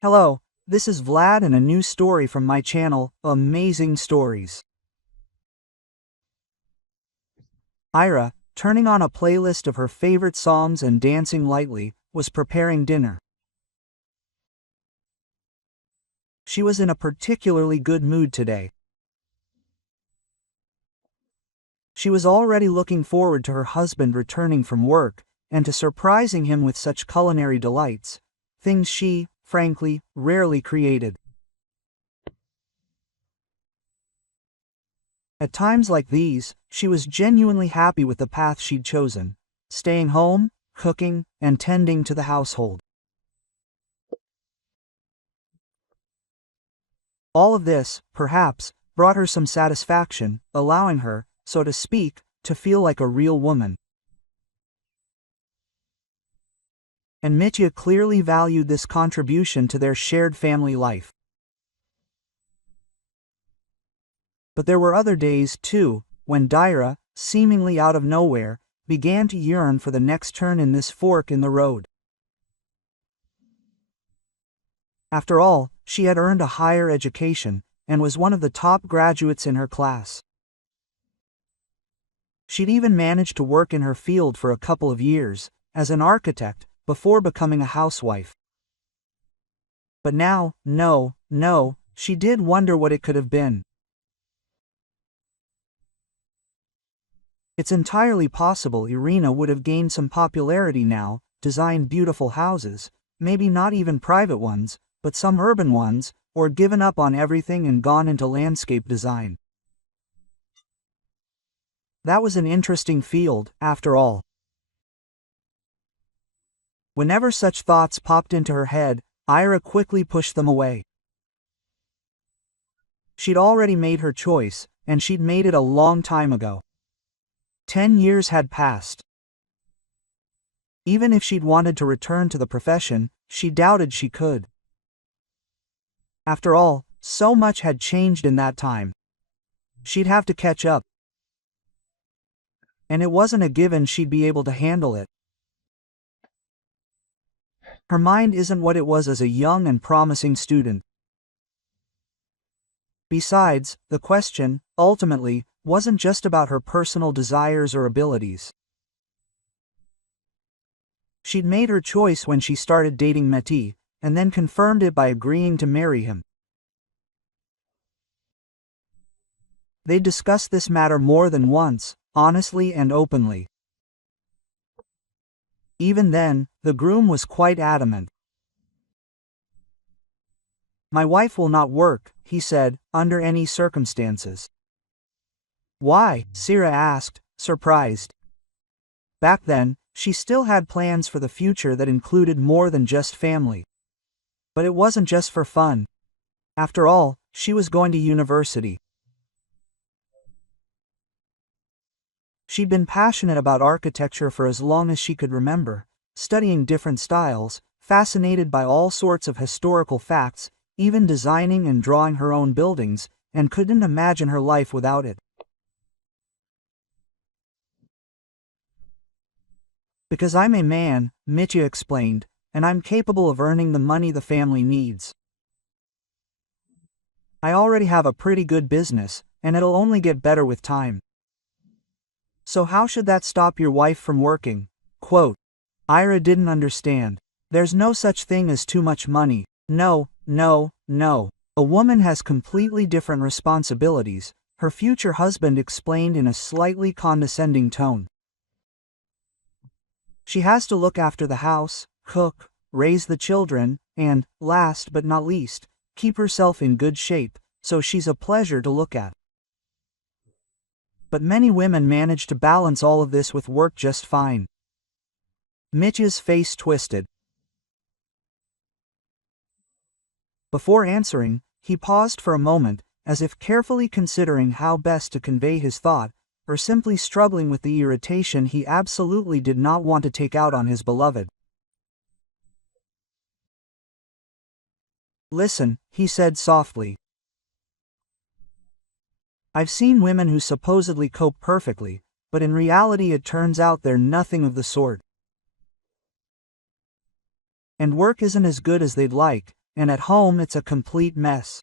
Hello, this is Vlad and a new story from my channel, Amazing Stories. Ira, turning on a playlist of her favorite songs and dancing lightly, was preparing dinner. She was in a particularly good mood today. She was already looking forward to her husband returning from work, and to surprising him with such culinary delights, things she, frankly, rarely created. At times like these, she was genuinely happy with the path she'd chosen, staying home, cooking, and tending to the household. All of this, perhaps, brought her some satisfaction, allowing her, so to speak, to feel like a real woman. And Mitya clearly valued this contribution to their shared family life. But there were other days, too, when Daira, seemingly out of nowhere, began to yearn for the next turn in this fork in the road. After all, she had earned a higher education, and was one of the top graduates in her class. She'd even managed to work in her field for a couple of years, as an architect, before becoming a housewife. But now, no, she did wonder what it could have been. It's entirely possible Irina would have gained some popularity now, designed beautiful houses, maybe not even private ones, but some urban ones, or given up on everything and gone into landscape design. That was an interesting field, after all. Whenever such thoughts popped into her head, Ira quickly pushed them away. She'd already made her choice, and she'd made it a long time ago. 10 years had passed. Even if she'd wanted to return to the profession, she doubted she could. After all, so much had changed in that time. She'd have to catch up. And it wasn't a given she'd be able to handle it. Her mind isn't what it was as a young and promising student. Besides, the question, ultimately, wasn't just about her personal desires or abilities. She'd made her choice when she started dating Mehdi, and then confirmed it by agreeing to marry him. They discussed this matter more than once, honestly and openly. Even then, the groom was quite adamant. "My wife will not work," he said, "under any circumstances." "Why?" Sira asked, surprised. Back then, she still had plans for the future that included more than just family. But it wasn't just for fun. After all, she was going to university. She'd been passionate about architecture for as long as she could remember, studying different styles, fascinated by all sorts of historical facts, even designing and drawing her own buildings, and couldn't imagine her life without it. "Because I'm a man," Mitya explained, "and I'm capable of earning the money the family needs. I already have a pretty good business, and it'll only get better with time." "So how should that stop your wife from working?" Quote. Ira didn't understand. "There's no such thing as too much money. No. A woman has completely different responsibilities," her future husband explained in a slightly condescending tone. "She has to look after the house, cook, raise the children, and, last but not least, keep herself in good shape, so she's a pleasure to look at. But many women manage to balance all of this with work just fine." Mitya's face twisted. Before answering, he paused for a moment, as if carefully considering how best to convey his thought, or simply struggling with the irritation he absolutely did not want to take out on his beloved. "Listen," he said softly. "I've seen women who supposedly cope perfectly, but in reality it turns out they're nothing of the sort. And work isn't as good as they'd like, and at home it's a complete mess.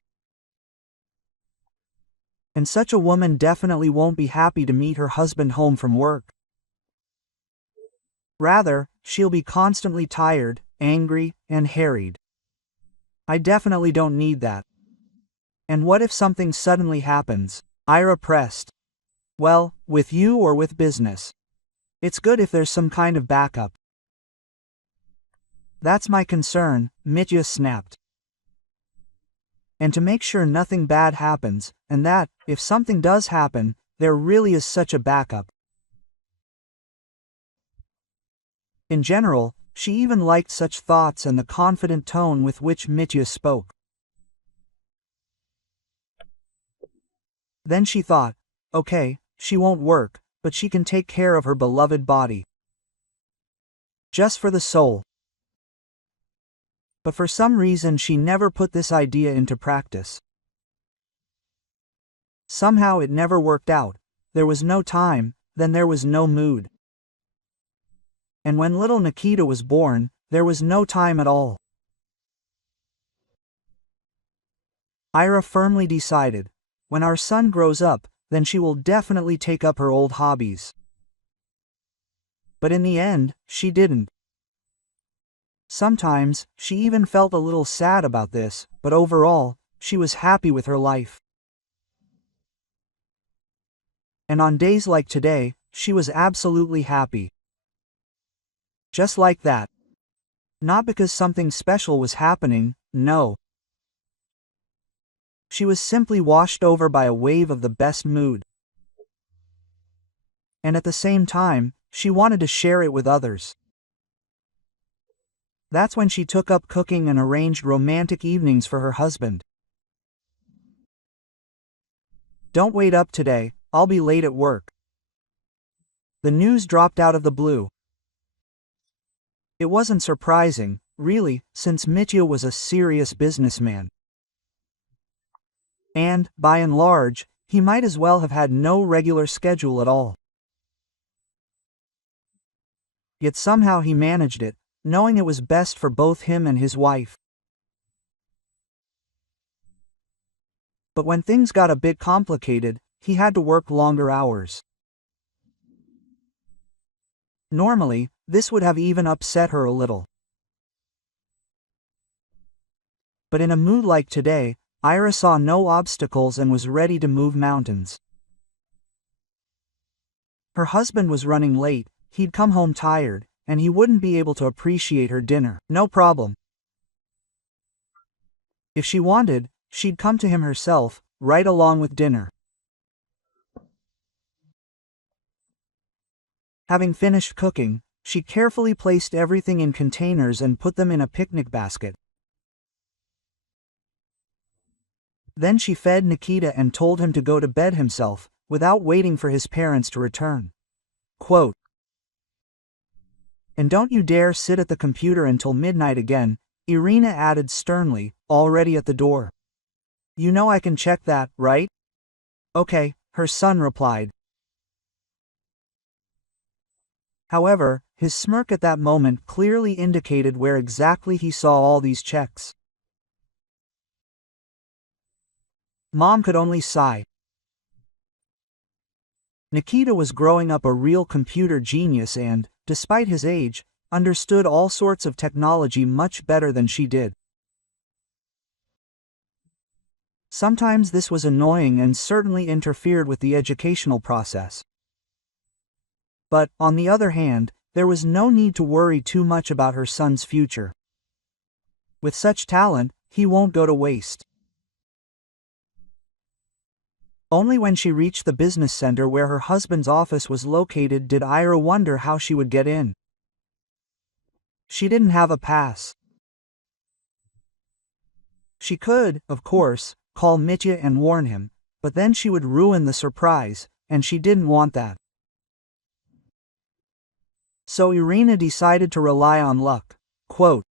And such a woman definitely won't be happy to meet her husband home from work. Rather, she'll be constantly tired, angry, and harried. I definitely don't need that. And what if something suddenly happens? Ira pressed. Well, with you or with business. It's good if there's some kind of backup. That's my concern, Mitya snapped. And to make sure nothing bad happens, and that, if something does happen, there really is such a backup. In general, she even liked such thoughts and the confident tone with which Mitya spoke. Then she thought, okay, she won't work, but she can take care of her beloved body. Just for the soul. But for some reason she never put this idea into practice. Somehow it never worked out. There was no time, then there was no mood. And when little Nikita was born, there was no time at all. Ira firmly decided, when our son grows up, then she will definitely take up her old hobbies. But in the end, she didn't. Sometimes, she even felt a little sad about this, but overall, she was happy with her life. And on days like today, she was absolutely happy. Just like that. Not because something special was happening, no. She was simply washed over by a wave of the best mood. And at the same time, she wanted to share it with others. That's when she took up cooking and arranged romantic evenings for her husband. Don't wait up today, I'll be late at work. The news dropped out of the blue. It wasn't surprising, really, since Mitya was a serious businessman. And, by and large, he might as well have had no regular schedule at all. Yet somehow he managed it, knowing it was best for both him and his wife. But when things got a bit complicated, he had to work longer hours. Normally, this would have even upset her a little. But in a mood like today, Ira saw no obstacles and was ready to move mountains. Her husband was running late, he'd come home tired, and he wouldn't be able to appreciate her dinner. No problem. If she wanted, she'd come to him herself, right along with dinner. Having finished cooking, she carefully placed everything in containers and put them in a picnic basket. Then she fed Nikita and told him to go to bed himself, without waiting for his parents to return. Quote, "And don't you dare sit at the computer until midnight again," Irina added sternly, already at the door. "You know I can check that, right?" "Okay," her son replied. However, his smirk at that moment clearly indicated where exactly he saw all these checks. Mom could only sigh. Nikita was growing up a real computer genius and, despite his age, understood all sorts of technology much better than she did. Sometimes this was annoying and certainly interfered with the educational process. But, on the other hand, there was no need to worry too much about her son's future. With such talent, he won't go to waste. Only when she reached the business center where her husband's office was located did Ira wonder how she would get in. She didn't have a pass. She could, of course, call Mitya and warn him, but then she would ruin the surprise, and she didn't want that. So Irina decided to rely on luck. Quote,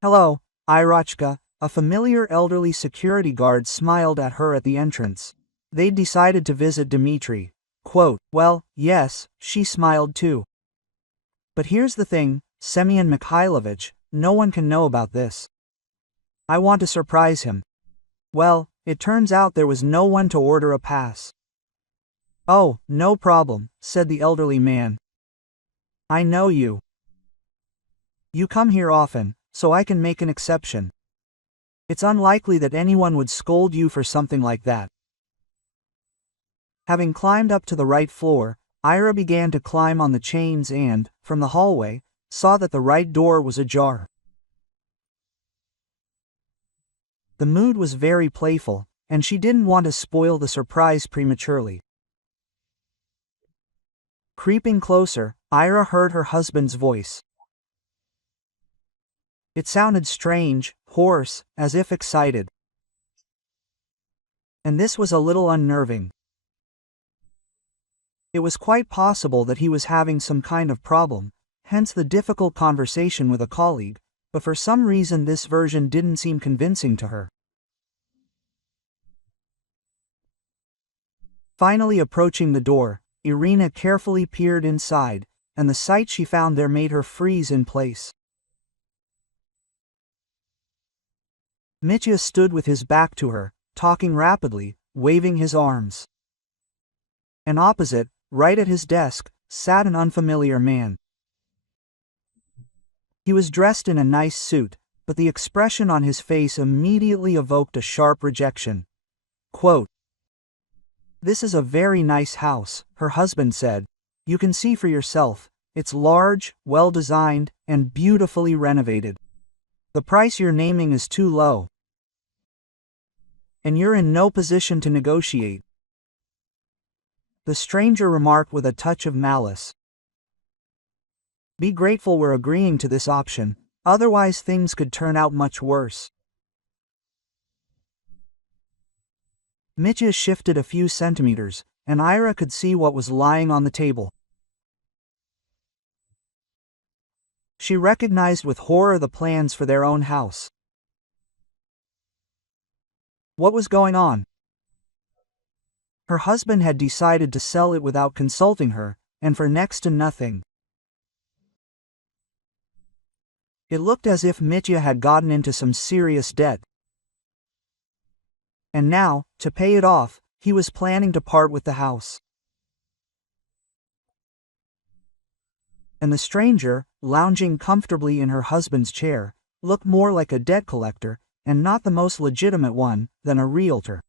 "Hello, Irachka," a familiar elderly security guard smiled at her at the entrance. They'd decided to visit Dmitri. Quote, "Well, yes," she smiled too. "But here's the thing, Semyon Mikhailovich, no one can know about this." I want to surprise him. Well, it turns out there was no one to order a pass. Oh, no problem, said the elderly man. I know you. You come here often, so I can make an exception. It's unlikely that anyone would scold you for something like that. Having climbed up to the right floor, Ira began to climb on the chains and, from the hallway, saw that the right door was ajar. The mood was very playful, and she didn't want to spoil the surprise prematurely. Creeping closer, Ira heard her husband's voice. It sounded strange, hoarse, as if excited. And this was a little unnerving. It was quite possible that he was having some kind of problem, hence the difficult conversation with a colleague, but for some reason this version didn't seem convincing to her. Finally approaching the door, Irina carefully peered inside, and the sight she found there made her freeze in place. Mitya stood with his back to her, talking rapidly, waving his arms. And opposite, right at his desk, sat an unfamiliar man. He was dressed in a nice suit, but the expression on his face immediately evoked a sharp rejection. Quote, "This is a very nice house," her husband said. "You can see for yourself, it's large, well-designed, and beautifully renovated. The price you're naming is too low. And you're in no position to negotiate." The stranger remarked with a touch of malice. "Be grateful we're agreeing to this option, otherwise things could turn out much worse." Mitya shifted a few centimeters, and Ira could see what was lying on the table. She recognized with horror the plans for their own house. What was going on? Her husband had decided to sell it without consulting her, and for next to nothing. It looked as if Mitya had gotten into some serious debt. And now, to pay it off, he was planning to part with the house. And the stranger, lounging comfortably in her husband's chair, looked more like a debt collector, and not the most legitimate one, than a realtor.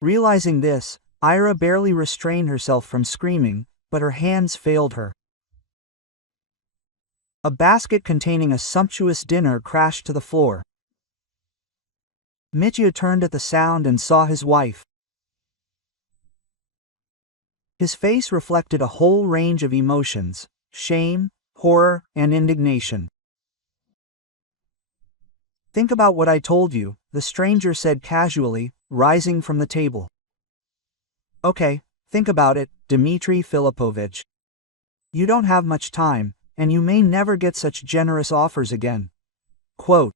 Realizing this, Ira barely restrained herself from screaming, but her hands failed her. A basket containing a sumptuous dinner crashed to the floor. Mitya turned at the sound and saw his wife. His face reflected a whole range of emotions: shame, horror, and indignation. "Think about what I told you," the stranger said casually, rising from the table. "Okay, think about it, Dmitry Filipovich. You don't have much time, and you may never get such generous offers again." Quote.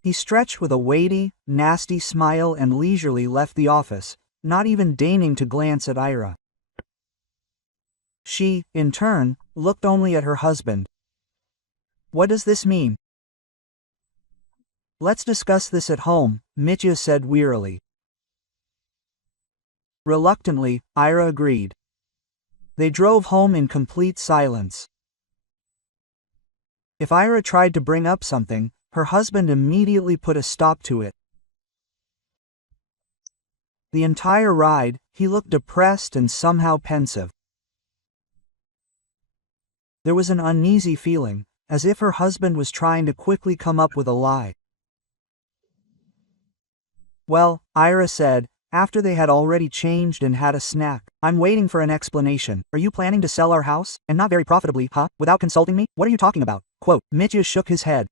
He stretched with a weighty, nasty smile and leisurely left the office, not even deigning to glance at Ira. She, in turn, looked only at her husband. "What does this mean?" "Let's discuss this at home," Mitya said wearily. Reluctantly, Ira agreed. They drove home in complete silence. If Ira tried to bring up something, her husband immediately put a stop to it. The entire ride, he looked depressed and somehow pensive. There was an uneasy feeling, as if her husband was trying to quickly come up with a lie. "Well," Ira said, after they had already changed and had a snack, "I'm waiting for an explanation. Are you planning to sell our house, and not very profitably, huh? Without consulting me? What are you talking about?" Quote. Mitya shook his head.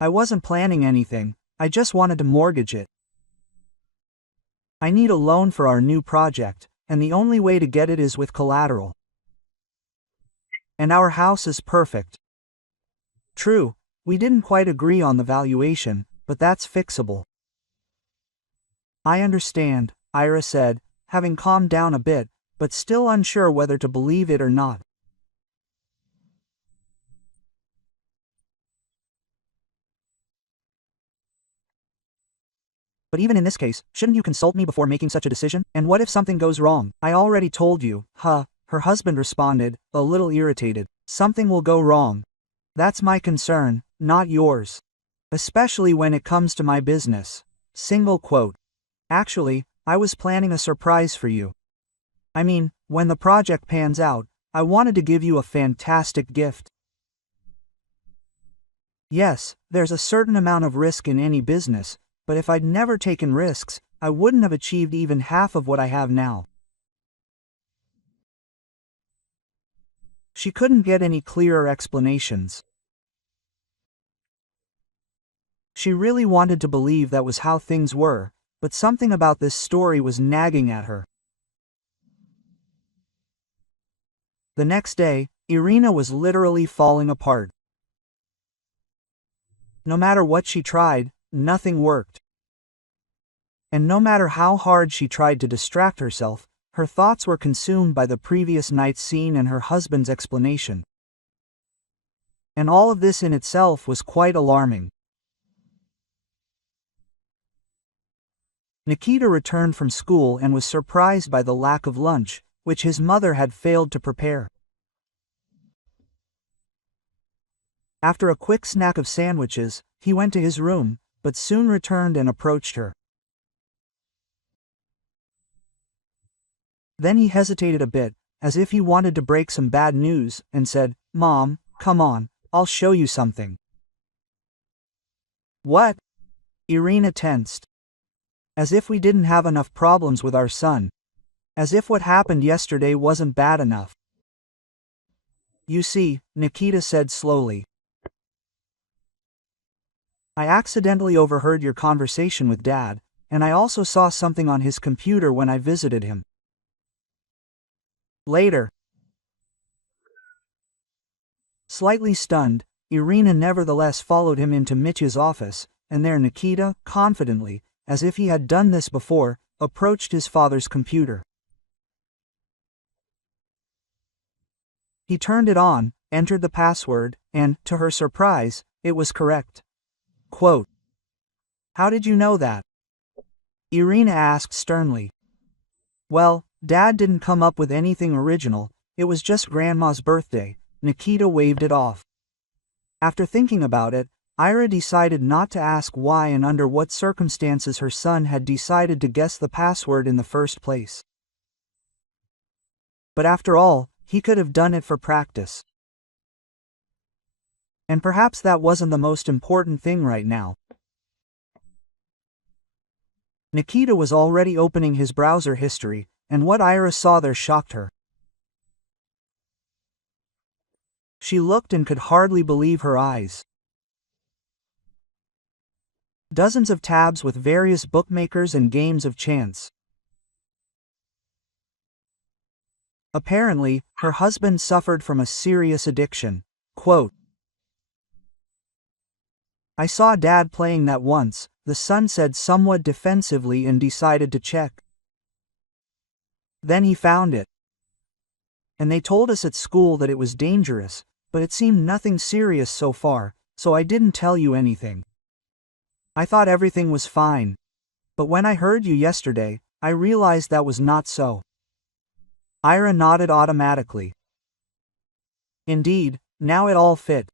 "I wasn't planning anything, I just wanted to mortgage it. I need a loan for our new project, and the only way to get it is with collateral. And our house is perfect. True, we didn't quite agree on the valuation, but that's fixable." I understand, Ira said, having calmed down a bit, but still unsure whether to believe it or not. But even in this case, shouldn't you consult me before making such a decision? And what if something goes wrong? I already told you, huh, her husband responded, a little irritated. Something will go wrong. That's my concern, not yours. Especially when it comes to my business. Single quote. Actually, I was planning a surprise for you. I mean, when the project pans out, I wanted to give you a fantastic gift. Yes, there's a certain amount of risk in any business, but if I'd never taken risks, I wouldn't have achieved even half of what I have now. She couldn't get any clearer explanations. She really wanted to believe that was how things were, but something about this story was nagging at her. The next day, Irina was literally falling apart. No matter what she tried, nothing worked. And no matter how hard she tried to distract herself, her thoughts were consumed by the previous night's scene and her husband's explanation. And all of this in itself was quite alarming. Nikita returned from school and was surprised by the lack of lunch, which his mother had failed to prepare. After a quick snack of sandwiches, he went to his room, but soon returned and approached her. Then he hesitated a bit, as if he wanted to break some bad news, and said, "Mom, come on, I'll show you something." What? Irina tensed. As if we didn't have enough problems with our son. As if what happened yesterday wasn't bad enough. You see, Nikita said slowly. I accidentally overheard your conversation with Dad, and I also saw something on his computer when I visited him. Later. Slightly stunned, Irina nevertheless followed him into Mitya's office, and there Nikita, confidently, as if he had done this before, approached his father's computer. He turned it on, entered the password, and, to her surprise, it was correct. Quote. How did you know that? Irina asked sternly. Well, Dad didn't come up with anything original, it was just Grandma's birthday. Nikita waved it off. After thinking about it, Ira decided not to ask why and under what circumstances her son had decided to guess the password in the first place. But after all, he could have done it for practice. And perhaps that wasn't the most important thing right now. Nikita was already opening his browser history, and what Ira saw there shocked her. She looked and could hardly believe her eyes. Dozens of tabs with various bookmakers and games of chance. Apparently, her husband suffered from a serious addiction. Quote. I saw Dad playing that once, the son said somewhat defensively and decided to check. Then he found it. And they told us at school that it was dangerous, but it seemed nothing serious so far, so I didn't tell you anything. I thought everything was fine. But when I heard you yesterday, I realized that was not so. Ira nodded automatically. Indeed, now it all fit.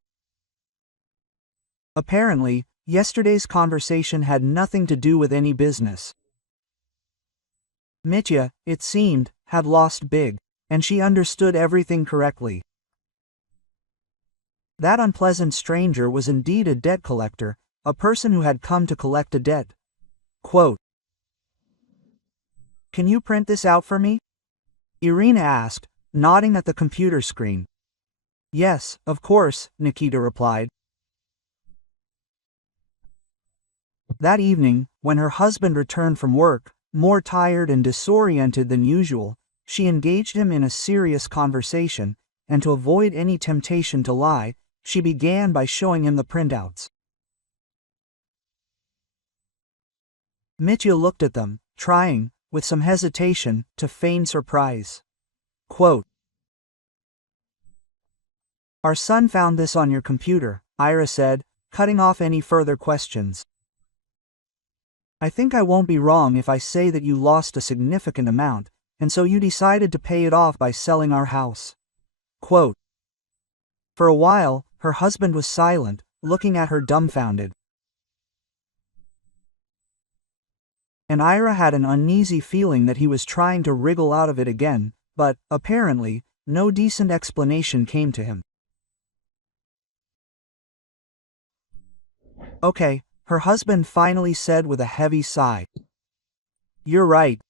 Apparently, yesterday's conversation had nothing to do with any business. Mitya, it seemed, had lost big, and she understood everything correctly. That unpleasant stranger was indeed a debt collector, a person who had come to collect a debt. Quote. Can you print this out for me? Irina asked, nodding at the computer screen. Yes, of course, Nikita replied. That evening, when her husband returned from work, more tired and disoriented than usual, she engaged him in a serious conversation, and to avoid any temptation to lie, she began by showing him the printouts. Mitya looked at them, trying, with some hesitation, to feign surprise. Quote, "Our son found this on your computer," Ira said, cutting off any further questions. "I think I won't be wrong if I say that you lost a significant amount, and so you decided to pay it off by selling our house." Quote. For a while, her husband was silent, looking at her dumbfounded. And Ira had an uneasy feeling that he was trying to wriggle out of it again, but, apparently, no decent explanation came to him. "Okay," her husband finally said with a heavy sigh. "You're right.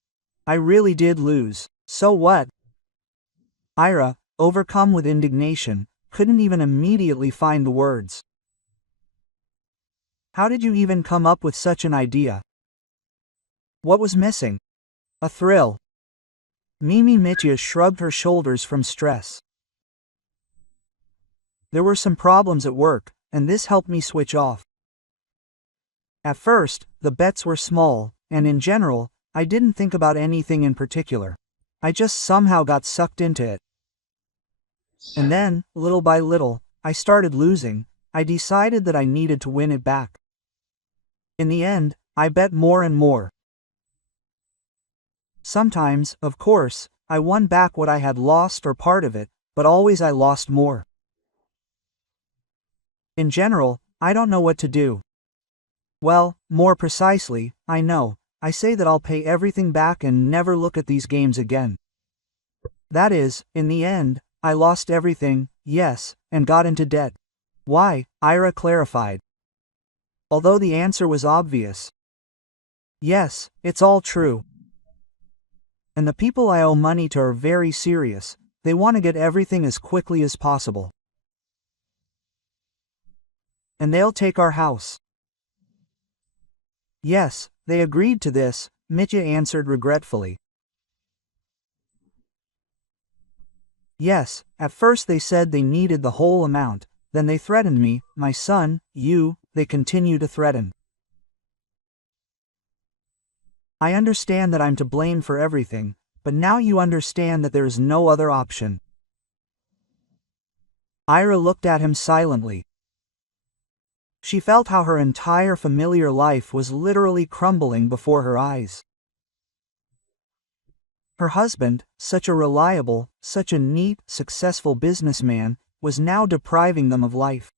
I really did lose. So what?" Ira, overcome with indignation, couldn't even immediately find the words. "How did you even come up with such an idea? What was missing?" "A thrill." Mimi Mitya shrugged her shoulders from stress. "There were some problems at work, and this helped me switch off. At first, the bets were small, and in general, I didn't think about anything in particular. I just somehow got sucked into it. And then, little by little, I started losing. I decided that I needed to win it back. In the end, I bet more and more. Sometimes, of course, I won back what I had lost or part of it, but always I lost more. In general, I don't know what to do. Well, more precisely, I know. I say that I'll pay everything back and never look at these games again. That is, in the end, I lost everything, yes, and got into debt." "Why?" Ira clarified. Although the answer was obvious. "Yes, it's all true. And the people I owe money to are very serious. They want to get everything as quickly as possible. And they'll take our house." "Yes, they agreed to this," Mitya answered regretfully. "Yes, at first they said they needed the whole amount, then they threatened me, my son, you, they continue to threaten. I understand that I'm to blame for everything, but now you understand that there is no other option." Ira looked at him silently. She felt how her entire familiar life was literally crumbling before her eyes. Her husband, such a reliable, such a neat, successful businessman, was now depriving them of life.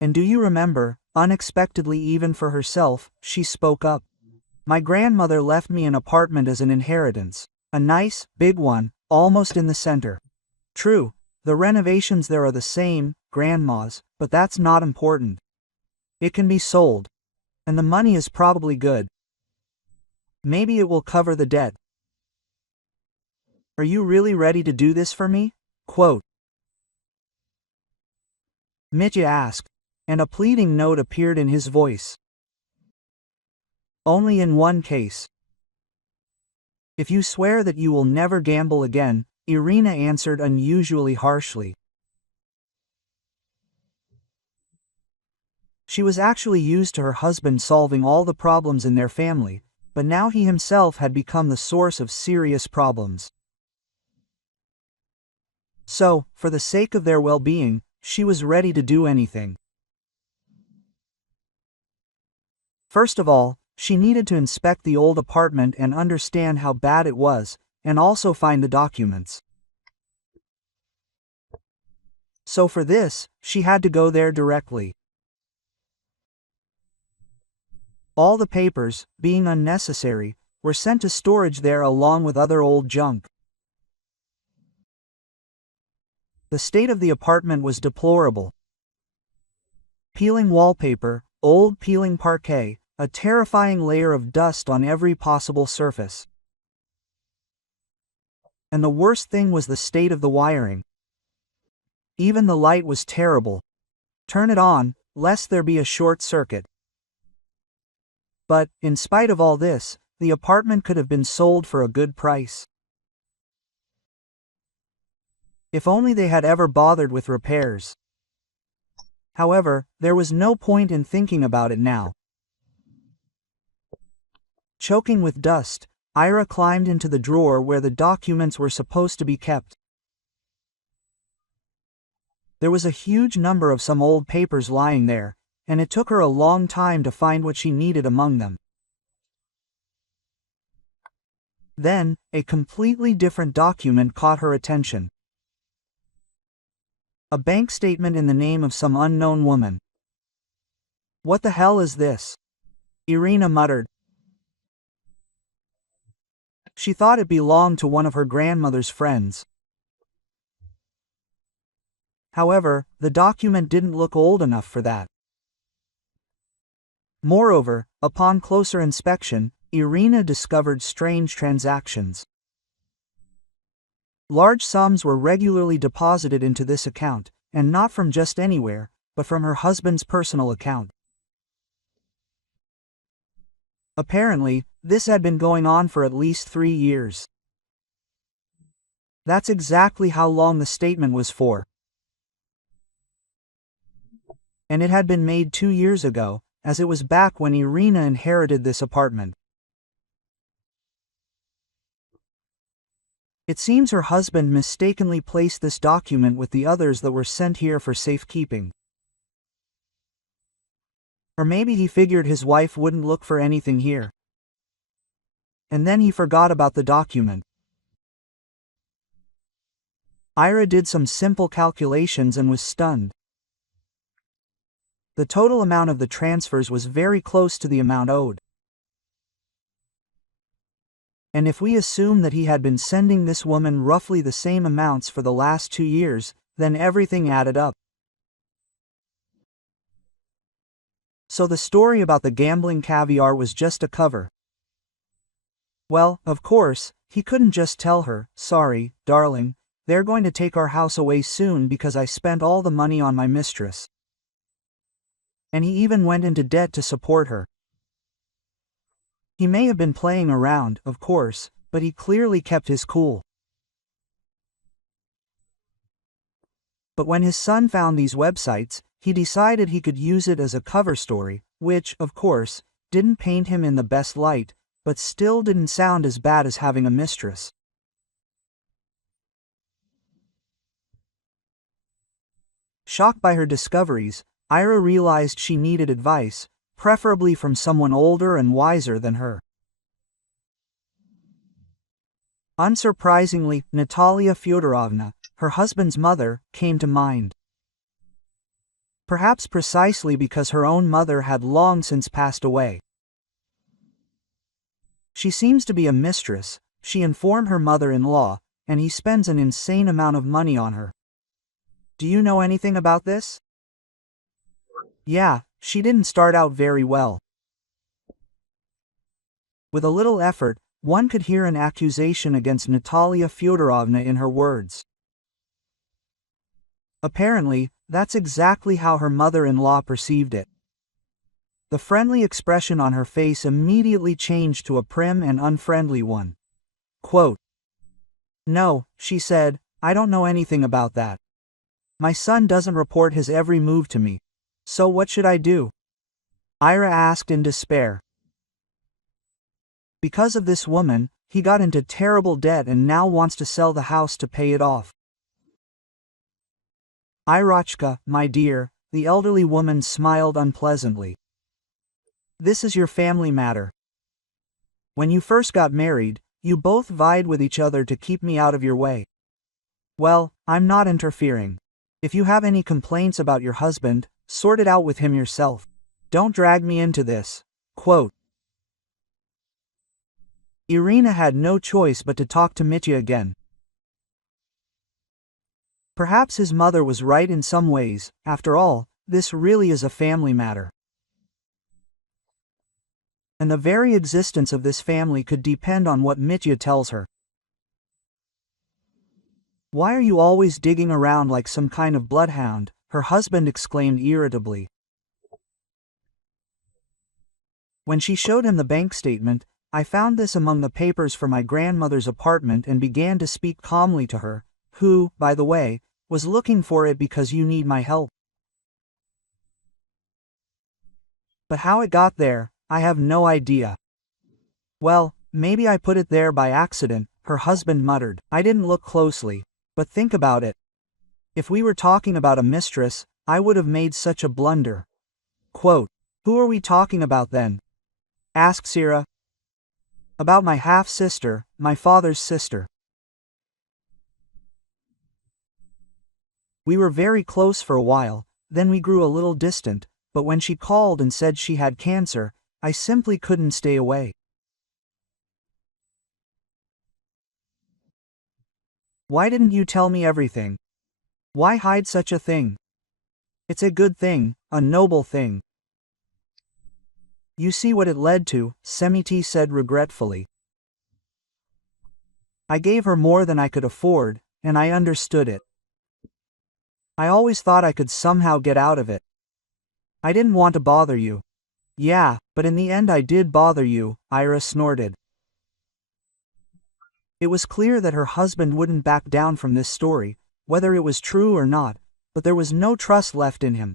"And do you remember," unexpectedly even for herself, she spoke up. "My grandmother left me an apartment as an inheritance. A nice, big one, almost in the center. True, the renovations there are the same, grandma's, but that's not important. It can be sold. And the money is probably good. Maybe it will cover the debt. Are you really ready to do this for me?" Quote. Mitya asked, and a pleading note appeared in his voice. "Only in one case. If you swear that you will never gamble again," Irina answered unusually harshly. She was actually used to her husband solving all the problems in their family, but now he himself had become the source of serious problems. So, for the sake of their well-being, she was ready to do anything. First of all, she needed to inspect the old apartment and understand how bad it was, and also find the documents. So for this, she had to go there directly. All the papers, being unnecessary, were sent to storage there along with other old junk. The state of the apartment was deplorable. Peeling wallpaper, old peeling parquet, a terrifying layer of dust on every possible surface. And the worst thing was the state of the wiring. Even the light was terrible. Turn it on, lest there be a short circuit. But, in spite of all this, the apartment could have been sold for a good price. If only they had ever bothered with repairs. However, there was no point in thinking about it now. Choking with dust, Ira climbed into the drawer where the documents were supposed to be kept. There was a huge number of some old papers lying there, and it took her a long time to find what she needed among them. Then, a completely different document caught her attention. A bank statement in the name of some unknown woman. "What the hell is this?" Irina muttered. She thought it belonged to one of her grandmother's friends. However, the document didn't look old enough for that. Moreover, upon closer inspection, Irina discovered strange transactions. Large sums were regularly deposited into this account, and not from just anywhere, but from her husband's personal account. Apparently, this had been going on for at least 3 years. That's exactly how long the statement was for. And it had been made 2 years ago, as it was back when Irina inherited this apartment. It seems her husband mistakenly placed this document with the others that were sent here for safekeeping. Or maybe he figured his wife wouldn't look for anything here. And then he forgot about the document. Ira did some simple calculations and was stunned. The total amount of the transfers was very close to the amount owed. And if we assume that he had been sending this woman roughly the same amounts for the last 2 years, then everything added up. So the story about the gambling caviar was just a cover. Well, of course, he couldn't just tell her, "Sorry, darling, they're going to take our house away soon because I spent all the money on my mistress." And he even went into debt to support her. He may have been playing around, of course, but he clearly kept his cool. But when his son found these websites, he decided he could use it as a cover story, which, of course, didn't paint him in the best light, but still didn't sound as bad as having a mistress. Shocked by her discoveries, Ira realized she needed advice, preferably from someone older and wiser than her. Unsurprisingly, Natalia Fyodorovna, her husband's mother, came to mind. Perhaps precisely because her own mother had long since passed away. "She seems to be a mistress," she informed her mother-in-law, "and he spends an insane amount of money on her. Do you know anything about this?" "Yeah, she didn't start out very well." With a little effort, one could hear an accusation against Natalia Fyodorovna in her words. Apparently, that's exactly how her mother-in-law perceived it. The friendly expression on her face immediately changed to a prim and unfriendly one. Quote, "No," she said, "I don't know anything about that. My son doesn't report his every move to me. So what should I do?" Ira asked in despair. Because of this woman, he got into terrible debt and now wants to sell the house to pay it off. "Irachka, my dear," the elderly woman smiled unpleasantly. "This is your family matter. When you first got married, you both vied with each other to keep me out of your way. Well, I'm not interfering. If you have any complaints about your husband, sort it out with him yourself. Don't drag me into this." Quote. Irina had no choice but to talk to Mitya again. Perhaps his mother was right in some ways. After all, this really is a family matter. And the very existence of this family could depend on what Mitya tells her. "Why are you always digging around like some kind of bloodhound?" her husband exclaimed irritably. When she showed him the bank statement, "I found this among the papers for my grandmother's apartment and began to speak calmly to her, who, by the way, was looking for it because you need my help. But how it got there, I have no idea." Well, maybe I put it there by accident, her husband muttered. I didn't look closely. But think about it. If we were talking about a mistress, I would have made such a blunder. Quote, who are we talking about then? Asked Sira. About my half-sister, my father's sister. We were very close for a while, then we grew a little distant, but when she called and said she had cancer, I simply couldn't stay away. Why didn't you tell me everything? Why hide such a thing? It's a good thing, a noble thing. You see what it led to, Semiti said regretfully. I gave her more than I could afford, and I understood it. I always thought I could somehow get out of it. I didn't want to bother you. Yeah, but in the end I did bother you, Ira snorted. It was clear that her husband wouldn't back down from this story, whether it was true or not, but there was no trust left in him.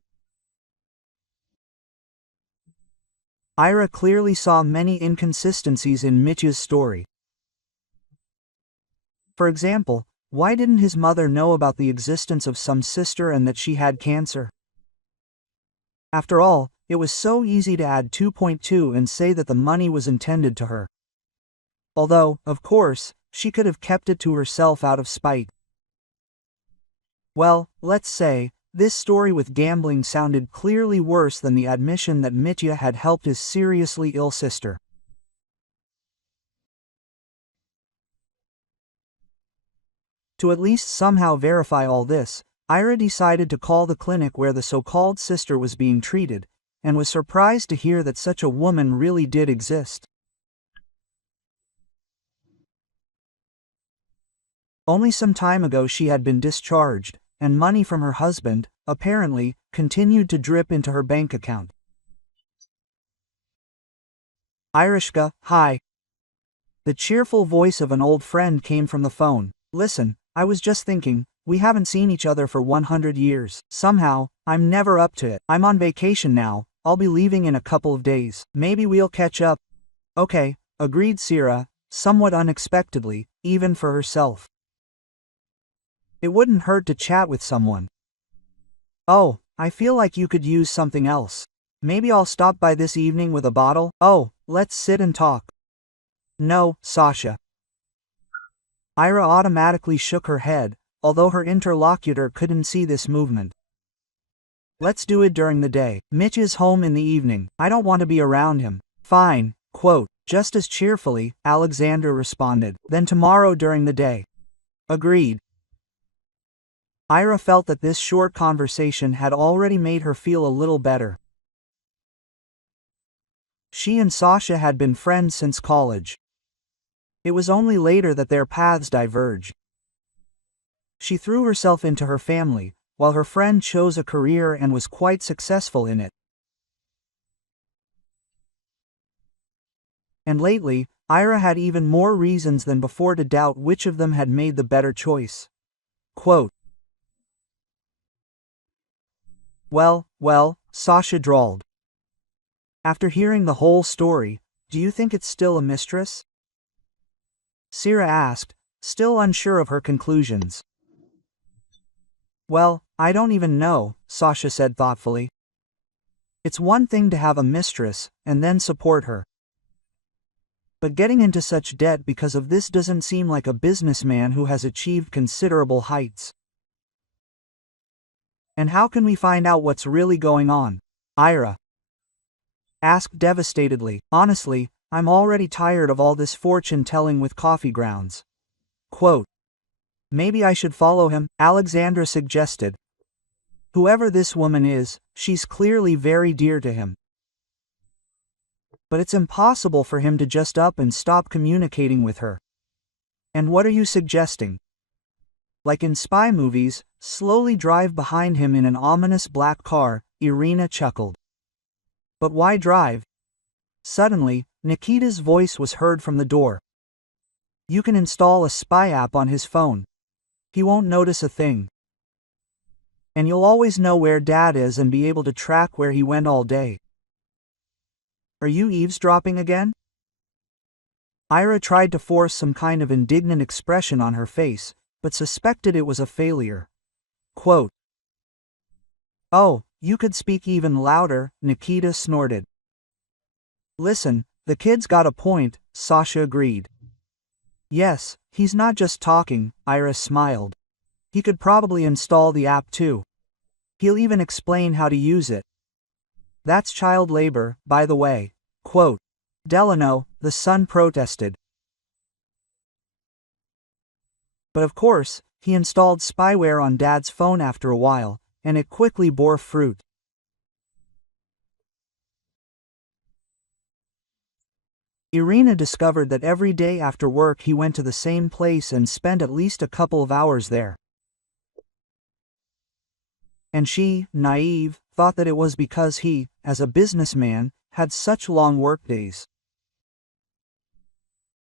Ira clearly saw many inconsistencies in Mitya's story. For example, why didn't his mother know about the existence of some sister and that she had cancer? After all, it was so easy to add 2.2 and say that the money was intended to her. Although, of course, she could have kept it to herself out of spite. Well, let's say, this story with gambling sounded clearly worse than the admission that Mitya had helped his seriously ill sister. To at least somehow verify all this, Ira decided to call the clinic where the so-called sister was being treated, and was surprised to hear that such a woman really did exist. Only some time ago she had been discharged, and money from her husband, apparently, continued to drip into her bank account. Irishka, hi. The cheerful voice of an old friend came from the phone. Listen, I was just thinking, we haven't seen each other for 100 years. Somehow, I'm never up to it. I'm on vacation now, I'll be leaving in a couple of days. Maybe we'll catch up. Okay, agreed Sira, somewhat unexpectedly, even for herself. It wouldn't hurt to chat with someone. Oh, I feel like you could use something else. Maybe I'll stop by this evening with a bottle? Oh, let's sit and talk. No, Sasha. Ira automatically shook her head, although her interlocutor couldn't see this movement. Let's do it during the day. Mitch is home in the evening. I don't want to be around him. Fine, quote, just as cheerfully, Alexander responded. Then tomorrow during the day. Agreed. Ira felt that this short conversation had already made her feel a little better. She and Sasha had been friends since college. It was only later that their paths diverged. She threw herself into her family, while her friend chose a career and was quite successful in it. And lately, Ira had even more reasons than before to doubt which of them had made the better choice. Quote, Well, Sasha drawled. After hearing the whole story, do you think it's still a mistress? Sira asked, still unsure of her conclusions. Well, I don't even know, Sasha said thoughtfully. It's one thing to have a mistress, and then support her. But getting into such debt because of this doesn't seem like a businessman who has achieved considerable heights. And how can we find out what's really going on? Ira asked devastatedly. Honestly, I'm already tired of all this fortune-telling with coffee grounds. Quote, maybe I should follow him, Alexandra suggested. Whoever this woman is, she's clearly very dear to him. But it's impossible for him to just up and stop communicating with her. And what are you suggesting? Like in spy movies, slowly drive behind him in an ominous black car, Irina chuckled. But why drive? Suddenly, Nikita's voice was heard from the door. You can install a spy app on his phone. He won't notice a thing. And you'll always know where Dad is and be able to track where he went all day. Are you eavesdropping again? Ira tried to force some kind of indignant expression on her face, but suspected it was a failure. Quote, "Oh, you could speak even louder," Nikita snorted. "Listen, the kid's got a point," Sasha agreed. "Yes, he's not just talking," Ira smiled. "He could probably install the app too. He'll even explain how to use it. That's child labor, by the way." Quote, "Delano," the son protested. But of course, he installed spyware on Dad's phone after a while, and it quickly bore fruit. Irina discovered that every day after work he went to the same place and spent at least a couple of hours there. And she, naive, thought that it was because he, as a businessman, had such long workdays.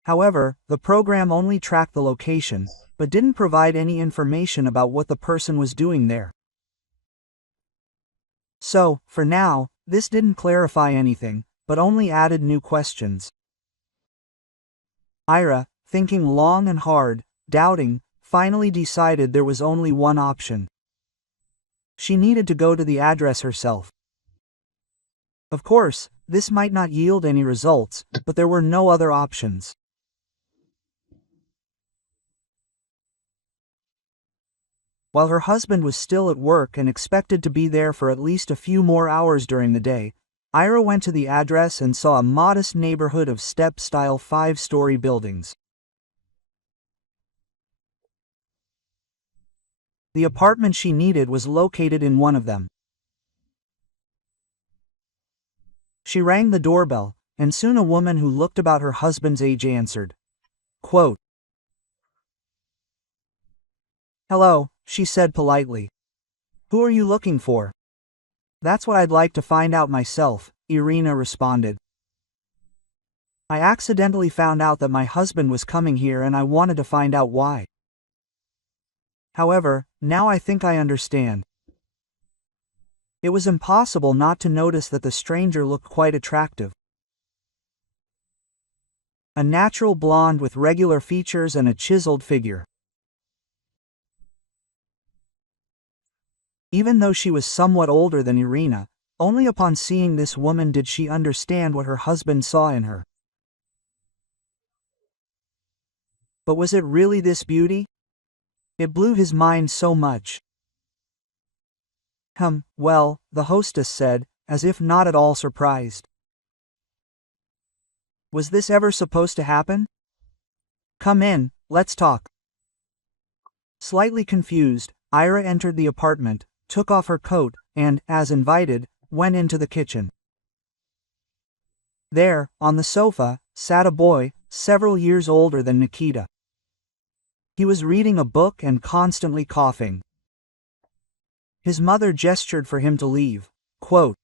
However, the program only tracked the location, but didn't provide any information about what the person was doing there. So, for now, this didn't clarify anything, but only added new questions. Ira, thinking long and hard, doubting, finally decided there was only one option. She needed to go to the address herself. Of course, this might not yield any results, but there were no other options. While her husband was still at work and expected to be there for at least a few more hours during the day, Ira went to the address and saw a modest neighborhood of step-style 5-story buildings. The apartment she needed was located in one of them. She rang the doorbell, and soon a woman who looked about her husband's age answered. Quote, "Hello," she said politely. "Who are you looking for?" "That's what I'd like to find out myself," Irina responded. "I accidentally found out that my husband was coming here and I wanted to find out why. However, now I think I understand." It was impossible not to notice that the stranger looked quite attractive. A natural blonde with regular features and a chiseled figure. Even though she was somewhat older than Irina, only upon seeing this woman did she understand what her husband saw in her. But was it really this beauty? It blew his mind so much. Well, the hostess said, as if not at all surprised. "Was this ever supposed to happen? Come in, let's talk." Slightly confused, Ira entered the apartment, took off her coat, and, as invited, went into the kitchen. There, on the sofa, sat a boy, several years older than Nikita. He was reading a book and constantly coughing. His mother gestured for him to leave. Quote,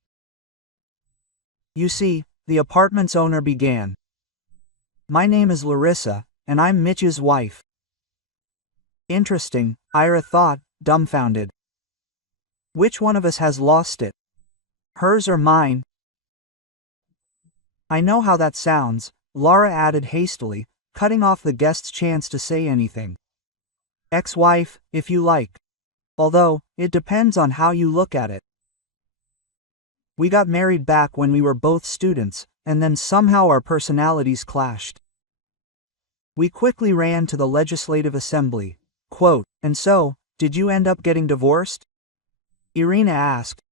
"You see," the apartment's owner began. "My name is Larissa, and I'm Mitch's wife." Interesting, Ira thought, dumbfounded. Which one of us has lost it? Hers or mine? "I know how that sounds," Laura added hastily, cutting off the guest's chance to say anything. "Ex-wife, if you like. Although, it depends on how you look at it. We got married back when we were both students, and then somehow our personalities clashed. We quickly ran to the Legislative Assembly." Quote, "And so, did you end up getting divorced?" Irina asked.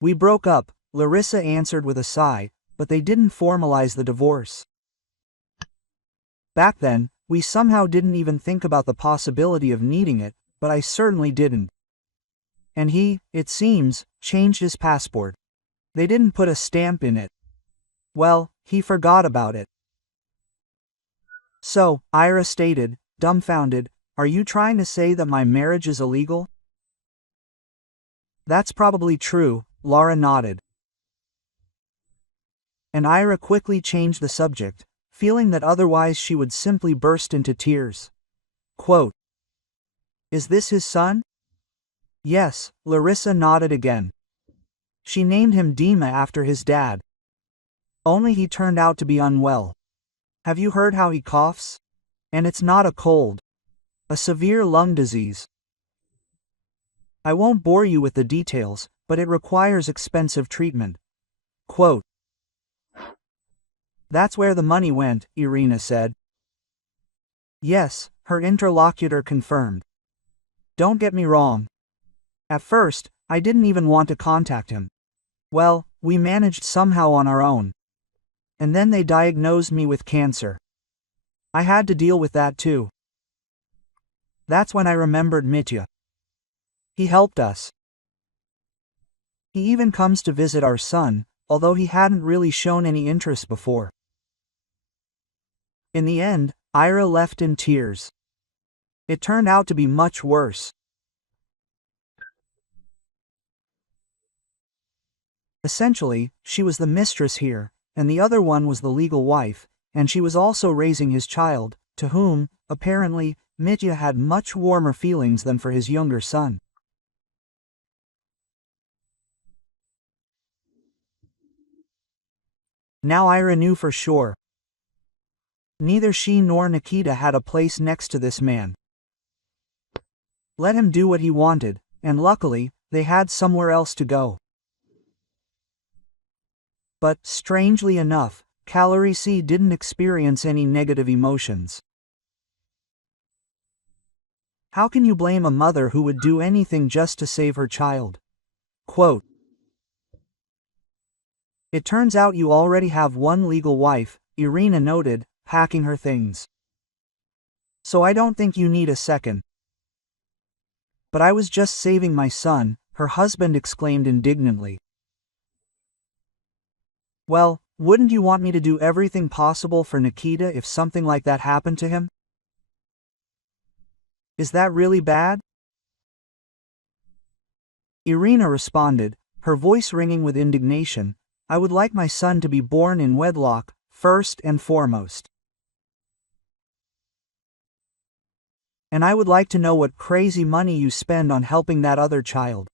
"We broke up," Larissa answered with a sigh, "but they didn't formalize the divorce. Back then, we somehow didn't even think about the possibility of needing it, but I certainly didn't. And he, it seems, changed his passport. They didn't put a stamp in it. Well, he forgot about it." "So," Ira stated, dumbfounded, "are you trying to say that my marriage is illegal?" "That's probably true," Laura nodded. And Ira quickly changed the subject, feeling that otherwise she would simply burst into tears. Quote, "Is this his son?" "Yes," Larissa nodded again. "She named him Dima after his dad. Only he turned out to be unwell. Have you heard how he coughs? And it's not a cold. A severe lung disease. I won't bore you with the details, but it requires expensive treatment. Quote. That's where the money went, Irina said. Yes, her interlocutor confirmed. Don't get me wrong. At first, I didn't even want to contact him. Well, we managed somehow on our own. And then they diagnosed me with cancer. I had to deal with that too. That's when I remembered Mitya. He helped us. He even comes to visit our son, although he hadn't really shown any interest before. In the end, Ira left in tears. It turned out to be much worse. Essentially, she was the mistress here, and the other one was the legal wife, and she was also raising his child, to whom, apparently, Mitya had much warmer feelings than for his younger son. Now Ira knew for sure. Neither she nor Nikita had a place next to this man. Let him do what he wanted, and luckily, they had somewhere else to go. But, strangely enough, C didn't experience any negative emotions. How can you blame a mother who would do anything just to save her child? Quote. It turns out you already have one legal wife, Irina noted, packing her things. So I don't think you need a second. But I was just saving my son, her husband exclaimed indignantly. Well, wouldn't you want me to do everything possible for Nikita if something like that happened to him? Is that really bad? Irina responded, her voice ringing with indignation. I would like my son to be born in wedlock, first and foremost. And I would like to know what crazy money you spend on helping that other child.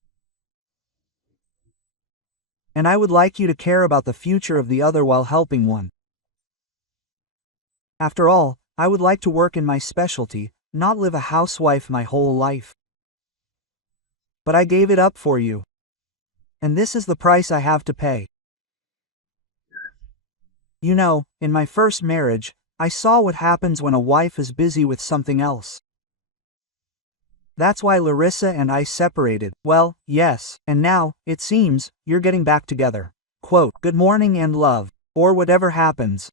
And I would like you to care about the future of the other while helping one. After all, I would like to work in my specialty, not live a housewife my whole life. But I gave it up for you. And this is the price I have to pay. You know, in my first marriage, I saw what happens when a wife is busy with something else. That's why Larissa and I separated. Well, yes, and now, it seems, you're getting back together. Quote, good morning and love, or whatever happens.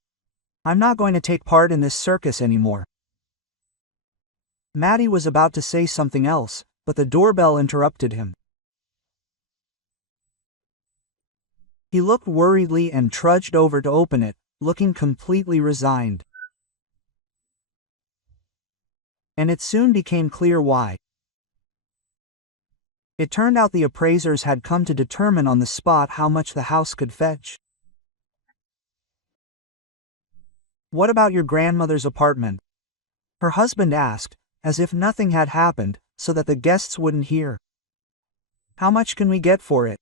I'm not going to take part in this circus anymore. Maddie was about to say something else, but the doorbell interrupted him. He looked worriedly and trudged over to open it, looking completely resigned. And it soon became clear why. It turned out the appraisers had come to determine on the spot how much the house could fetch. What about your grandmother's apartment? Her husband asked, as if nothing had happened, so that the guests wouldn't hear. How much can we get for it?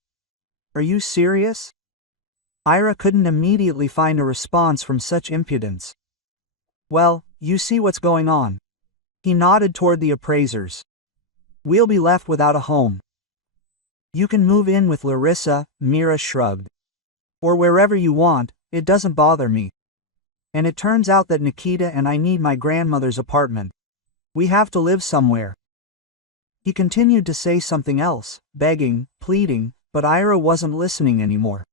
Are you serious? Ira couldn't immediately find a response from such impudence. Well, you see what's going on. He nodded toward the appraisers. We'll be left without a home. You can move in with Larissa, Mira shrugged. Or wherever you want, it doesn't bother me. And it turns out that Nikita and I need my grandmother's apartment. We have to live somewhere. He continued to say something else, begging, pleading, but Ira wasn't listening anymore.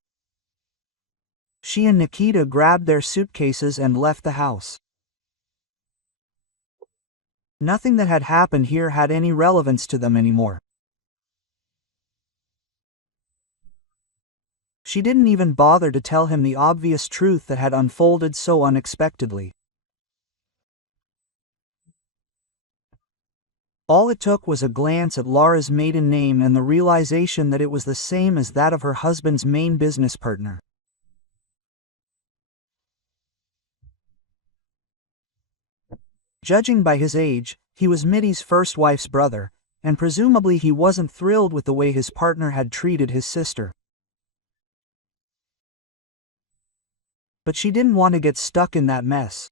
She and Nikita grabbed their suitcases and left the house. Nothing that had happened here had any relevance to them anymore. She didn't even bother to tell him the obvious truth that had unfolded so unexpectedly. All it took was a glance at Laura's maiden name and the realization that it was the same as that of her husband's main business partner. Judging by his age, he was Mitty's first wife's brother, and presumably he wasn't thrilled with the way his partner had treated his sister. But she didn't want to get stuck in that mess.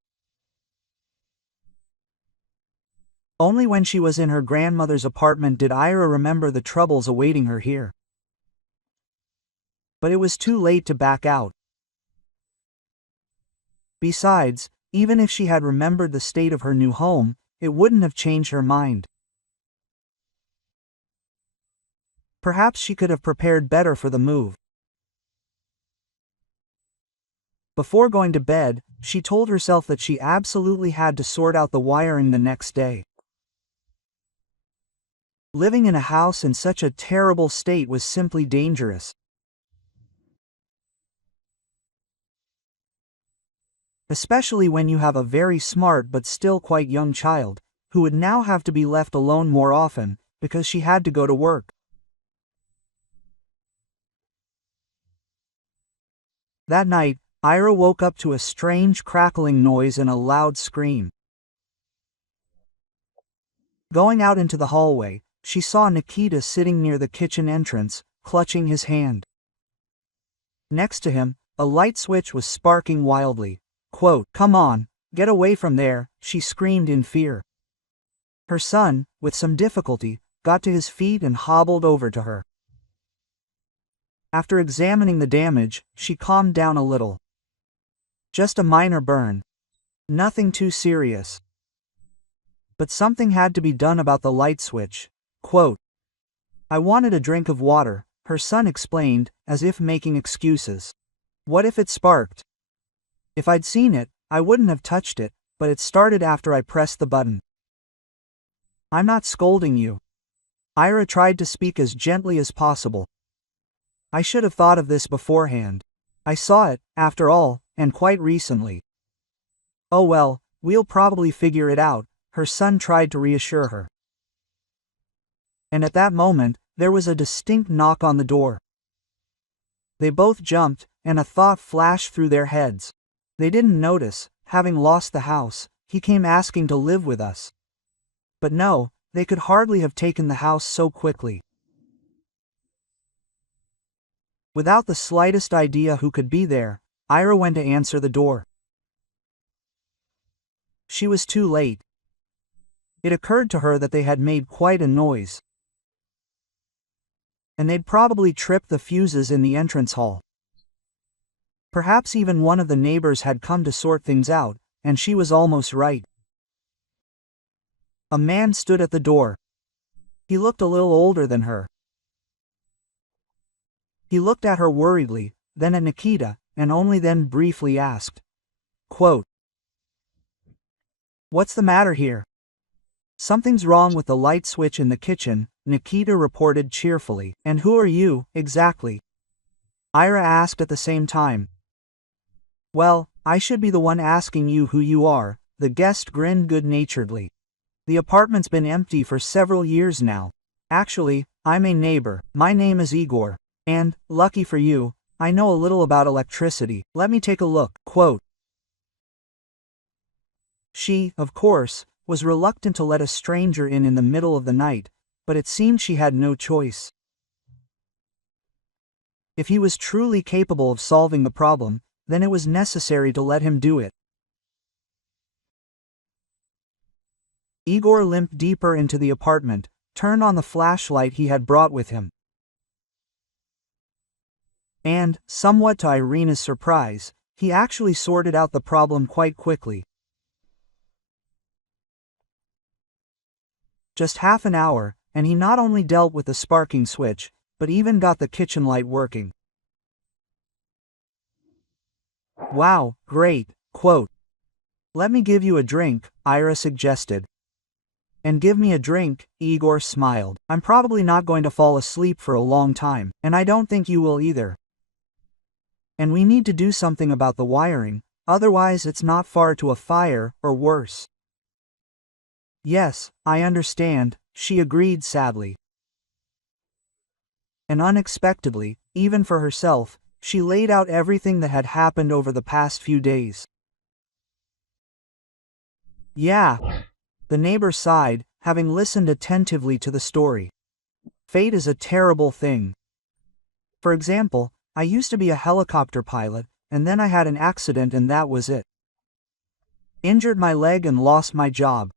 Only when she was in her grandmother's apartment did Ira remember the troubles awaiting her here. But it was too late to back out. Besides, even if she had remembered the state of her new home, it wouldn't have changed her mind. Perhaps she could have prepared better for the move. Before going to bed, she told herself that she absolutely had to sort out the wiring the next day. Living in a house in such a terrible state was simply dangerous. Especially when you have a very smart but still quite young child, who would now have to be left alone more often, because she had to go to work. That night, Ira woke up to a strange crackling noise and a loud scream. Going out into the hallway, she saw Nikita sitting near the kitchen entrance, clutching his hand. Next to him, a light switch was sparking wildly. Quote, "Come on, get away from there," she screamed in fear. Her son, with some difficulty, got to his feet and hobbled over to her. After examining the damage, she calmed down a little. Just a minor burn. Nothing too serious. But something had to be done about the light switch. Quote, "I wanted a drink of water," her son explained, as if making excuses. "What if it sparked? If I'd seen it, I wouldn't have touched it, but it started after I pressed the button." "I'm not scolding you." Ira tried to speak as gently as possible. "I should have thought of this beforehand. I saw it, after all, and quite recently." "Oh well, we'll probably figure it out," her son tried to reassure her. And at that moment, there was a distinct knock on the door. They both jumped, and a thought flashed through their heads. They didn't notice, having lost the house, he came asking to live with us. But no, they could hardly have taken the house so quickly. Without the slightest idea who could be there, Ira went to answer the door. She was too late. It occurred to her that they had made quite a noise. And they'd probably tripped the fuses in the entrance hall. Perhaps even one of the neighbors had come to sort things out, and she was almost right. A man stood at the door. He looked a little older than her. He looked at her worriedly, then at Nikita, and only then briefly asked, quote, "What's the matter here?" "Something's wrong with the light switch in the kitchen," Nikita reported cheerfully. "And who are you, exactly?" Ira asked at the same time. "Well, I should be the one asking you who you are," the guest grinned good-naturedly. "The apartment's been empty for several years now. Actually, I'm a neighbor. My name is Igor. And, lucky for you, I know a little about electricity. Let me take a look." Quote. She, of course, was reluctant to let a stranger in the middle of the night, but it seemed she had no choice. If he was truly capable of solving the problem, then it was necessary to let him do it. Igor limped deeper into the apartment, turned on the flashlight he had brought with him. And, somewhat to Irina's surprise, he actually sorted out the problem quite quickly. Just half an hour, and he not only dealt with the sparking switch, but even got the kitchen light working. "Wow, great," quote. "Let me give you a drink," Ira suggested. "And give me a drink," Igor smiled. "I'm probably not going to fall asleep for a long time, and I don't think you will either. And we need to do something about the wiring, otherwise it's not far to a fire, or worse." "Yes, I understand," she agreed sadly. And unexpectedly, even for herself, she laid out everything that had happened over the past few days. "Yeah," the neighbor sighed, having listened attentively to the story. "Fate is a terrible thing. For example, I used to be a helicopter pilot, and then I had an accident and that was it. Injured my leg and lost my job.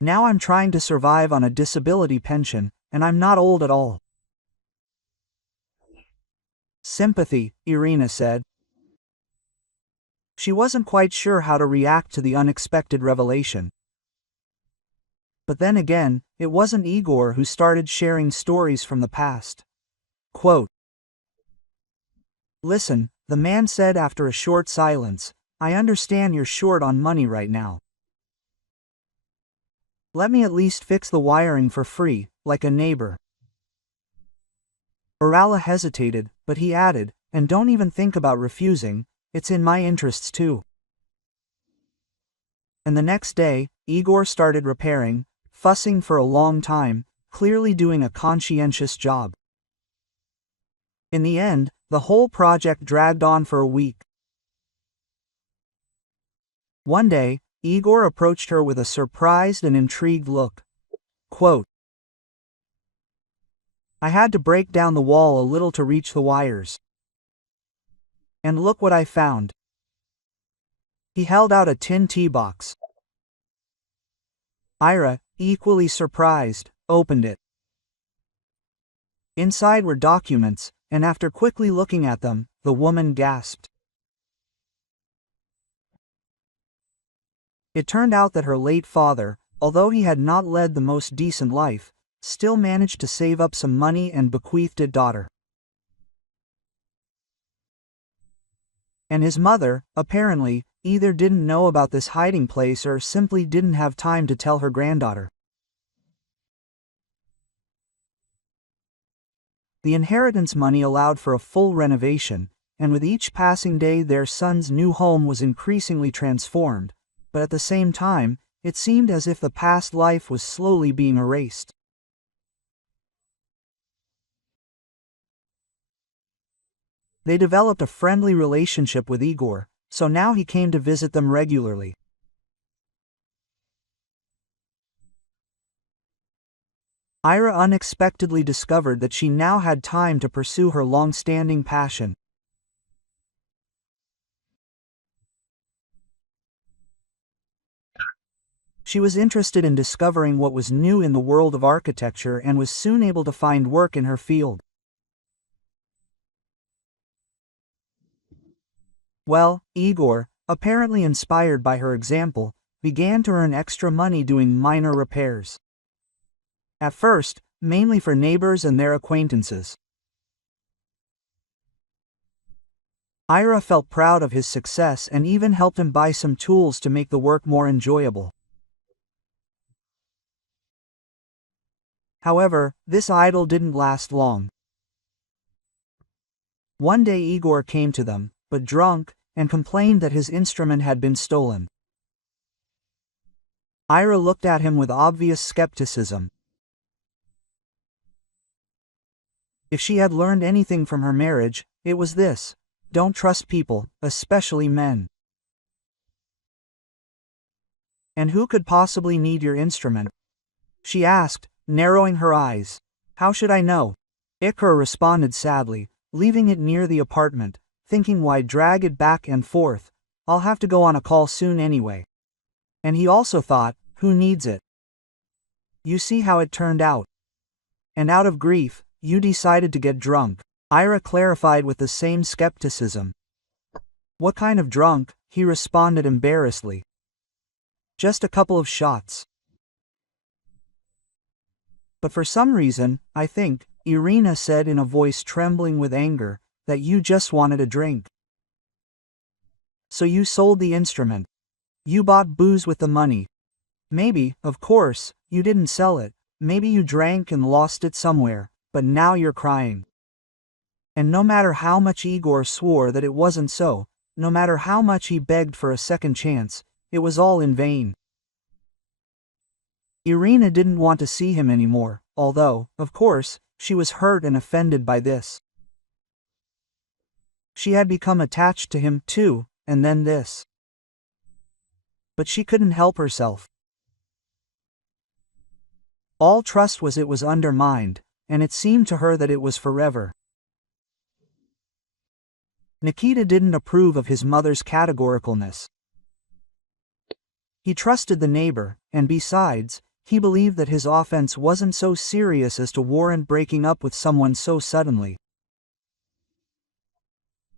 Now I'm trying to survive on a disability pension, and I'm not old at all. Sympathy, Irina said. She wasn't quite sure how to react to the unexpected revelation. But then again, it wasn't Igor who started sharing stories from the past. Quote, "Listen," the man said after a short silence, "I understand you're short on money right now. Let me at least fix the wiring for free, like a neighbor." Urala hesitated, but he added, "And don't even think about refusing, it's in my interests too." And the next day, Igor started repairing, fussing for a long time, clearly doing a conscientious job. In the end, the whole project dragged on for a week. One day, Igor approached her with a surprised and intrigued look. Quote, "I had to break down the wall a little to reach the wires. And look what I found." He held out a tin tea box. Ira, equally surprised, opened it. Inside were documents, and after quickly looking at them, the woman gasped. It turned out that her late father, although he had not led the most decent life, still managed to save up some money and bequeathed it daughter. And his mother, apparently, either didn't know about this hiding place or simply didn't have time to tell her granddaughter. The inheritance money allowed for a full renovation, and with each passing day their son's new home was increasingly transformed, but at the same time, it seemed as if the past life was slowly being erased. They developed a friendly relationship with Igor, so now he came to visit them regularly. Ira unexpectedly discovered that she now had time to pursue her long-standing passion. She was interested in discovering what was new in the world of architecture and was soon able to find work in her field. Well, Igor, apparently inspired by her example, began to earn extra money doing minor repairs. At first, mainly for neighbors and their acquaintances. Ira felt proud of his success and even helped him buy some tools to make the work more enjoyable. However, this idyll didn't last long. One day Igor came to them, but drunk, and complained that his instrument had been stolen. Ira looked at him with obvious skepticism. If she had learned anything from her marriage, it was this: don't trust people, especially men. "And who could possibly need your instrument?" she asked, narrowing her eyes. "How should I know?" Ikra responded sadly, leaving it near the apartment, thinking why drag it back and forth, I'll have to go on a call soon anyway. And he also thought, who needs it? You see how it turned out. And out of grief, you decided to get drunk, Ira clarified with the same skepticism. "What kind of drunk?" he responded embarrassedly. "Just a couple of shots. But for some reason, I think," Irina said in a voice trembling with anger, "that you just wanted a drink. So you sold the instrument. You bought booze with the money. Maybe, of course, you didn't sell it, maybe you drank and lost it somewhere, but now you're crying." And no matter how much Igor swore that it wasn't so, no matter how much he begged for a second chance, it was all in vain. Irina didn't want to see him anymore, although, of course, she was hurt and offended by this. She had become attached to him too, and then this. But she couldn't help herself. All trust was undermined, and it seemed to her that it was forever. Nikita didn't approve of his mother's categoricalness. He trusted the neighbor, and besides, he believed that his offense wasn't so serious as to warrant breaking up with someone so suddenly.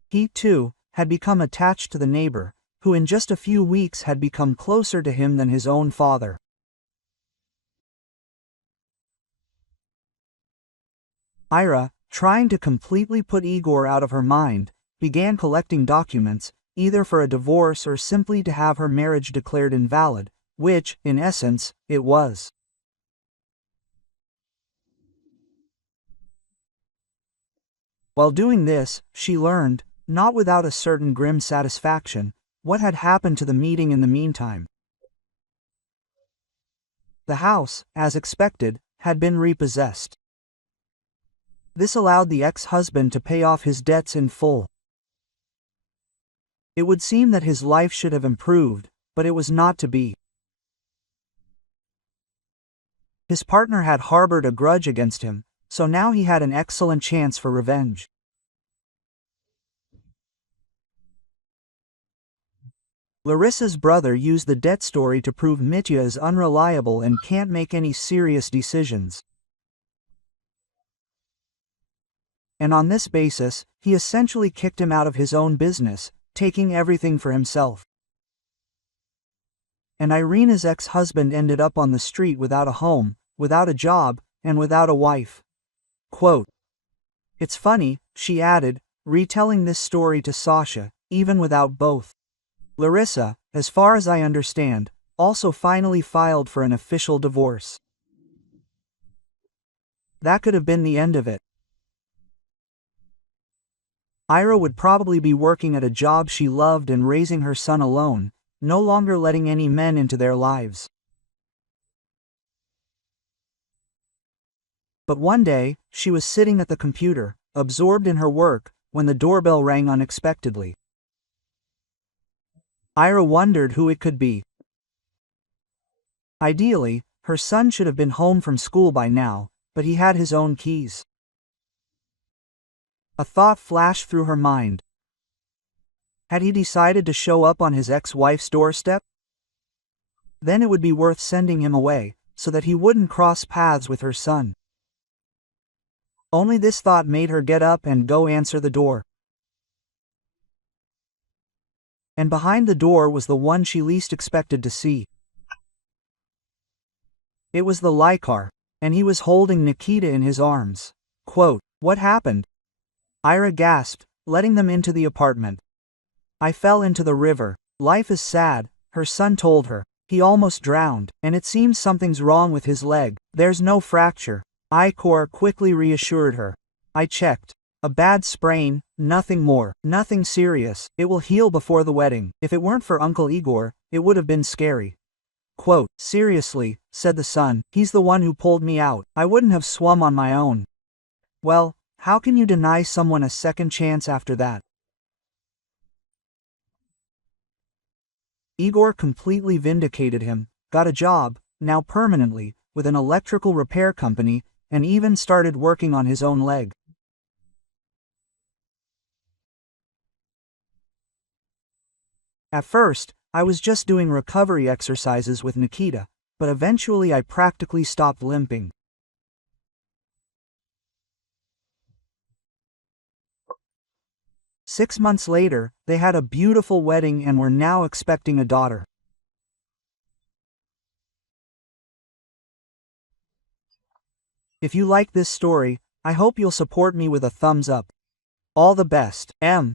He, too, had become attached to the neighbor, who in just a few weeks had become closer to him than his own father. Ira, trying to completely put Igor out of her mind, began collecting documents, either for a divorce or simply to have her marriage declared invalid, which, in essence, it was. While doing this, she learned, not without a certain grim satisfaction, what had happened to the meeting in the meantime. The house, as expected, had been repossessed. This allowed the ex-husband to pay off his debts in full. It would seem that his life should have improved, but it was not to be. His partner had harbored a grudge against him, so now he had an excellent chance for revenge. Larissa's brother used the debt story to prove Mitya is unreliable and can't make any serious decisions. And on this basis, he essentially kicked him out of his own business, taking everything for himself. And Irina's ex-husband ended up on the street without a home, without a job, and without a wife. Quote, "It's funny," she added, retelling this story to Sasha, even without both. Larissa, as far as I understand, also finally filed for an official divorce. That could have been the end of it. Ira would probably be working at a job she loved and raising her son alone, no longer letting any men into their lives. But one day, she was sitting at the computer, absorbed in her work, when the doorbell rang unexpectedly. Ira wondered who it could be. Ideally, her son should have been home from school by now, but he had his own keys. A thought flashed through her mind. Had he decided to show up on his ex-wife's doorstep? Then it would be worth sending him away, so that he wouldn't cross paths with her son. Only this thought made her get up and go answer the door. And behind the door was the one she least expected to see. It was the Lycar, and he was holding Nikita in his arms. Quote, "What happened?" Ira gasped, letting them into the apartment. "I fell into the river. Life is sad," her son told her. "He almost drowned, and it seems something's wrong with his leg. There's no fracture." Igor quickly reassured her. "I checked. A bad sprain, nothing more. Nothing serious. It will heal before the wedding. If it weren't for Uncle Igor, it would have been scary." Quote, "Seriously," said the son, "he's the one who pulled me out. I wouldn't have swum on my own." Well, how can you deny someone a second chance after that? Igor completely vindicated him, got a job, now permanently, with an electrical repair company, and even started working on his own leg. At first, I was just doing recovery exercises with Nikita, but eventually I practically stopped limping. Six months later, they had a beautiful wedding and were now expecting a daughter. If you like this story, I hope you'll support me with a thumbs up. All the best, M.